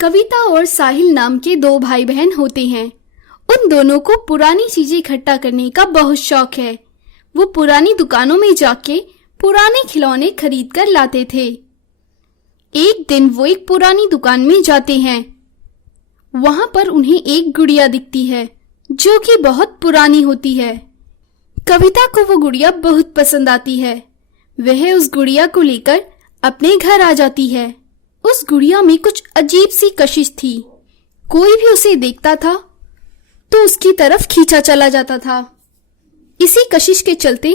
कविता और साहिल नाम के दो भाई बहन होते हैं। उन दोनों को पुरानी चीजें इकट्ठा करने का बहुत शौक है। वो पुरानी दुकानों में जाके पुराने खिलौने खरीद कर लाते थे। एक दिन वो एक पुरानी दुकान में जाते हैं। वहां पर उन्हें एक गुड़िया दिखती है जो कि बहुत पुरानी होती है। कविता को वो गुड़िया बहुत पसंद आती है। वह उस गुड़िया को लेकर अपने घर आ जाती है। उस गुड़िया में कुछ अजीब सी कशिश थी। कोई भी उसे देखता था तो उसकी तरफ खींचा चला जाता था। इसी कशिश के चलते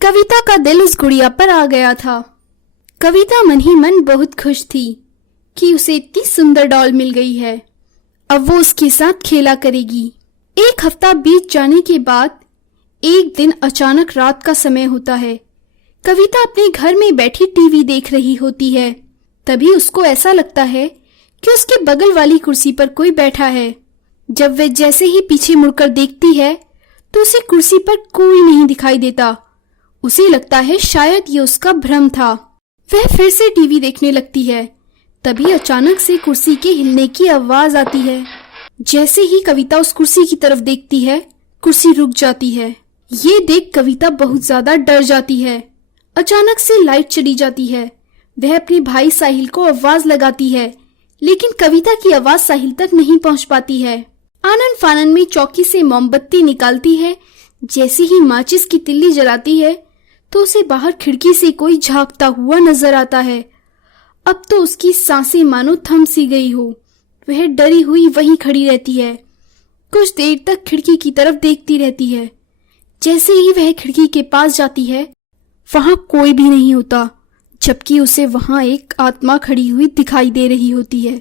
कविता का दिल उस गुड़िया पर आ गया था। कविता मन ही मन बहुत खुश थी कि उसे इतनी सुंदर डॉल मिल गई है। अब वो उसके साथ खेला करेगी। एक हफ्ता बीत जाने के बाद एक दिन अचानक रात का समय होता है। कविता अपने घर में बैठी टीवी देख रही होती है। तभी उसको ऐसा लगता है कि उसके बगल वाली कुर्सी पर कोई बैठा है। जब वह जैसे ही पीछे मुड़कर देखती है तो उसे कुर्सी पर कोई नहीं दिखाई देता। उसे लगता है शायद ये उसका भ्रम था। वह फिर से टीवी देखने लगती है। तभी अचानक से कुर्सी के हिलने की आवाज आती है। जैसे ही कविता उस कुर्सी की तरफ देखती है, कुर्सी रुक जाती है। ये देख कविता बहुत ज्यादा डर जाती है। अचानक से लाइट चली जाती है। वह अपने भाई साहिल को आवाज लगाती है, लेकिन कविता की आवाज साहिल तक नहीं पहुंच पाती है। आनन फानन में चौकी से मोमबत्ती निकालती है। जैसे ही माचिस की तिल्ली जलाती है तो उसे बाहर खिड़की से कोई झांकता हुआ नजर आता है। अब तो उसकी सांसें मानो थम सी गई हो। वह डरी हुई वहीं खड़ी रहती है। कुछ देर तक खिड़की की तरफ देखती रहती है। जैसे ही वह खिड़की के पास जाती है, वहां कोई भी नहीं होता, जबकि उसे वहां एक आत्मा खड़ी हुई दिखाई दे रही होती है।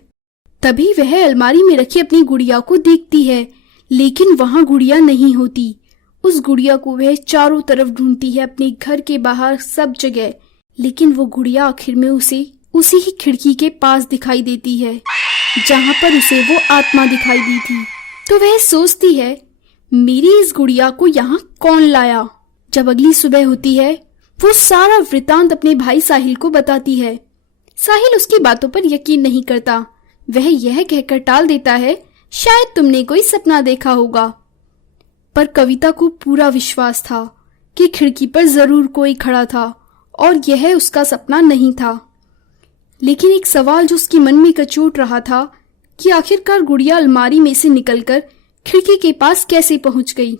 तभी वह अलमारी में रखी अपनी गुड़िया को देखती है, लेकिन वहां गुड़िया नहीं होती। उस गुड़िया को वह चारों तरफ ढूंढती है, अपने घर के बाहर सब जगह, लेकिन वो गुड़िया आखिर में उसे उसी ही खिड़की के पास दिखाई देती है जहां पर उसे वो आत्मा दिखाई दी थी। तो वह सोचती है, मेरी इस गुड़िया को यहाँ कौन लाया। जब अगली सुबह होती है, वो सारा वृतांत अपने भाई साहिल को बताती है। साहिल उसकी बातों पर यकीन नहीं करता। वह यह कहकर टाल देता है, शायद तुमने कोई सपना देखा होगा। पर कविता को पूरा विश्वास था कि खिड़की पर जरूर कोई खड़ा था और यह उसका सपना नहीं था। लेकिन एक सवाल जो उसके मन में कचोट रहा था कि आखिरकार गुड़िया अलमारी में से निकलकर खिड़की के पास कैसे पहुंच गई।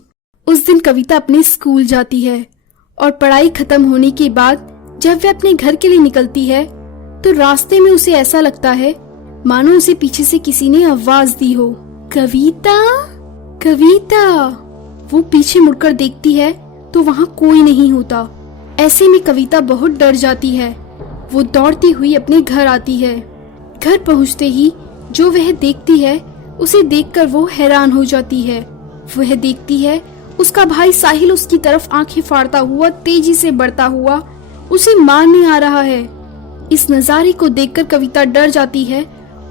उस दिन कविता अपने स्कूल जाती है और पढ़ाई खत्म होने के बाद जब वह अपने घर के लिए निकलती है तो रास्ते में उसे ऐसा लगता है मानो उसे पीछे से किसी ने आवाज दी हो, कविता, कविता। वो पीछे मुड़कर देखती है तो वहां कोई नहीं होता। ऐसे में कविता बहुत डर जाती है। वो दौड़ती हुई अपने घर आती है। घर पहुंचते ही जो वह देखती है उसे देखकर वो हैरान हो जाती है। वह देखती है उसका भाई साहिल उसकी तरफ आंखें फाड़ता हुआ तेजी से बढ़ता हुआ उसे मारने आ रहा है। इस नजारे को देखकर कविता डर जाती है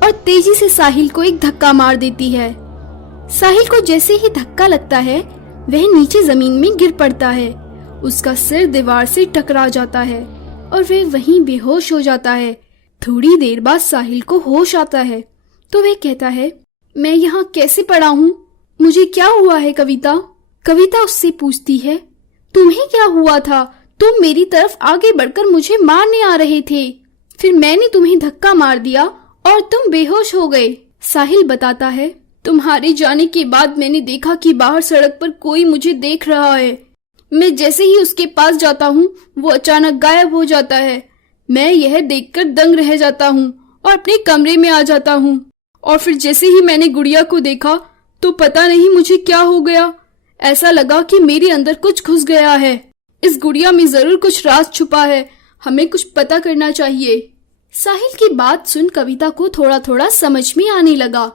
और तेजी से साहिल को एक धक्का मार देती है। साहिल को जैसे ही धक्का लगता है वह नीचे जमीन में गिर पड़ता है। उसका सिर दीवार से टकरा जाता है और वह वहीं बेहोश हो जाता है। थोड़ी देर बाद साहिल को होश आता है तो वह कहता है, मैं यहाँ कैसे पड़ा हूँ, मुझे क्या हुआ है कविता। कविता उससे पूछती है, तुम्हें क्या हुआ था, तुम मेरी तरफ आगे बढ़कर मुझे मारने आ रहे थे, फिर मैंने तुम्हें धक्का मार दिया और तुम बेहोश हो गए। साहिल बताता है, तुम्हारे जाने के बाद मैंने देखा कि बाहर सड़क पर कोई मुझे देख रहा है। मैं जैसे ही उसके पास जाता हूँ वो अचानक गायब हो जाता है। मैं यह देखकर दंग रह जाता हूँ और अपने कमरे में आ जाता हूँ। और फिर जैसे ही मैंने गुड़िया को देखा तो पता नहीं मुझे क्या हो गया। ऐसा लगा कि मेरे अंदर कुछ घुस गया है। इस गुड़िया में जरूर कुछ राज छुपा है, हमें कुछ पता करना चाहिए। साहिल की बात सुन कविता को थोड़ा थोड़ा समझ में आने लगा,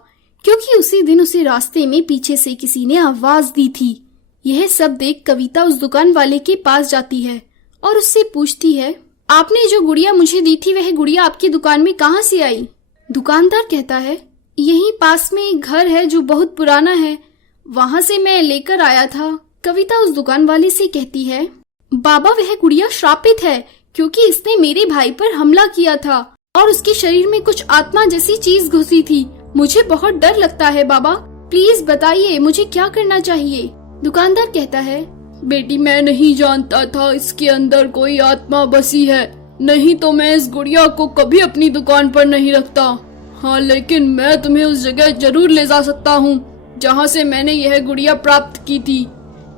क्योंकि उसी दिन उसे रास्ते में पीछे से किसी ने आवाज दी थी। यह सब देख कविता उस दुकान वाले के पास जाती है और उससे पूछती है, आपने जो गुड़िया मुझे दी थी वह गुड़िया आपकी दुकान में कहाँ से आई। दुकानदार कहता है, यहीं पास में एक घर है जो बहुत पुराना है, वहां से मैं लेकर आया था। कविता उस दुकान वाले से कहती है, बाबा वह गुड़िया श्रापित है क्योंकि इसने मेरे भाई पर हमला किया था और उसके शरीर में कुछ आत्मा जैसी चीज घुसी थी। मुझे बहुत डर लगता है बाबा, प्लीज बताइए मुझे क्या करना चाहिए। दुकानदार कहता है, बेटी मैं नहीं जानता था इसके अंदर कोई आत्मा बसी है, नहीं तो मैं इस गुड़िया को कभी अपनी दुकान पर नहीं रखता। हाँ, लेकिन मैं तुम्हें उस जगह जरूर ले जा सकता हूँ जहाँ से मैंने यह गुड़िया प्राप्त की थी,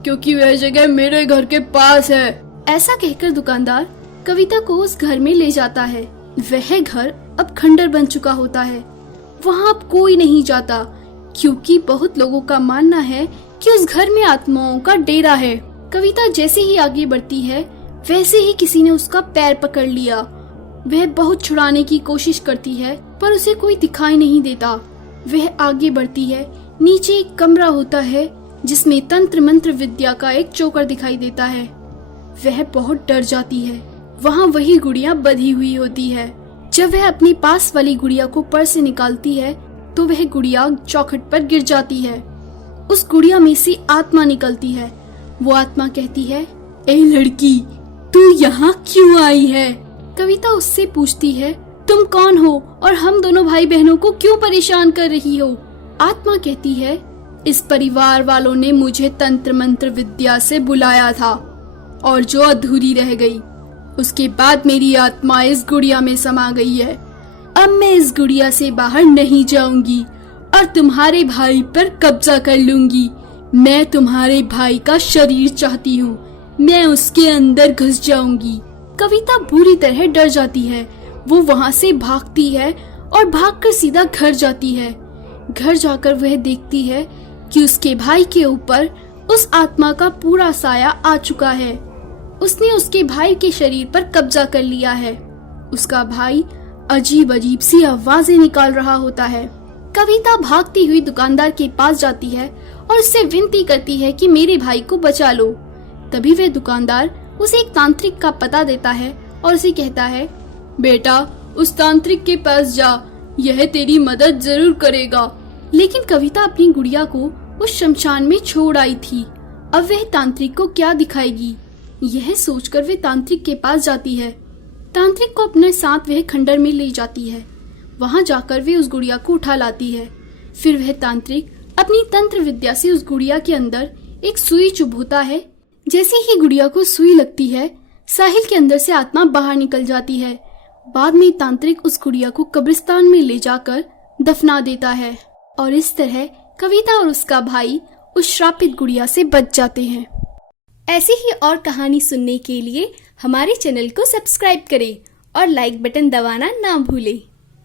क्योंकि वह जगह मेरे घर के पास है। ऐसा कहकर दुकानदार कविता को उस घर में ले जाता है। वह घर अब खंडर बन चुका होता है। वहाँ अब कोई नहीं जाता, क्योंकि बहुत लोगों का मानना है कि उस घर में आत्माओं का डेरा है। कविता जैसे ही आगे बढ़ती है वैसे ही किसी ने उसका पैर पकड़ लिया। वह बहुत छुड़ाने की कोशिश करती है पर उसे कोई दिखाई नहीं देता। वह आगे बढ़ती है। नीचे एक कमरा होता है जिसमें तंत्र मंत्र विद्या का एक चोकर दिखाई देता है। वह बहुत डर जाती है। वहाँ वही गुड़िया बंधी हुई होती है। जब वह अपनी पास वाली गुड़िया को पर्स से निकालती है तो वह गुड़िया चौखट पर गिर जाती है। उस गुड़िया में से आत्मा निकलती है। वो आत्मा कहती है, ए लड़की, तू यहाँ क्यों आई है? कविता उससे पूछती है, तुम कौन हो और हम दोनों भाई बहनों को क्यों परेशान कर रही हो? आत्मा कहती है, इस परिवार वालों ने मुझे तंत्र मंत्र विद्या से बुलाया था और जो अधूरी रह गई, उसके बाद मेरी आत्मा इस गुड़िया में समा गई है। अब मैं इस गुड़िया से बाहर नहीं जाऊंगी और तुम्हारे भाई पर कब्जा कर लूंगी। मैं तुम्हारे भाई का शरीर चाहती हूँ, मैं उसके अंदर घुस जाऊंगी। कविता बुरी तरह डर जाती है। वो वहाँ से भागती है और भागकर सीधा घर जाती है। घर जाकर वह देखती है कि उसके भाई के ऊपर उस आत्मा का पूरा साया आ चुका है। उसने उसके भाई के शरीर पर कब्जा कर लिया है। उसका भाई अजीब अजीब सी आवाजें निकाल रहा होता है। कविता भागती हुई दुकानदार के पास जाती है और उससे विनती करती है कि मेरे भाई को बचा लो। तभी वह दुकानदार उसे एक तांत्रिक का पता देता है और उसे कहता है, बेटा उस तांत्रिक के पास जा, यह तेरी मदद जरूर करेगा। लेकिन कविता अपनी गुड़िया को उस शमशान में छोड़ आई थी। अब वह तांत्रिक को क्या दिखाएगी? यह सोचकर वह तांत्रिक के पास जाती है। तांत्रिक को अपने साथ वह खंडर में ले जाती है। वहां जाकर वे उस गुड़िया को उठा लाती है। फिर वह तांत्रिक अपनी तंत्र विद्या से उस गुड़िया के अंदर एक सुई चुभोता है। जैसे ही गुड़िया को सुई लगती है, साहिल के अंदर से आत्मा बाहर निकल जाती है। बाद में तांत्रिक उस गुड़िया को कब्रिस्तान में ले जाकर दफना देता है और इस तरह कविता और उसका भाई उस श्रापित गुड़िया से बच जाते हैं। ऐसी ही और कहानी सुनने के लिए हमारे चैनल को सब्सक्राइब करें और लाइक बटन दबाना ना भूलें।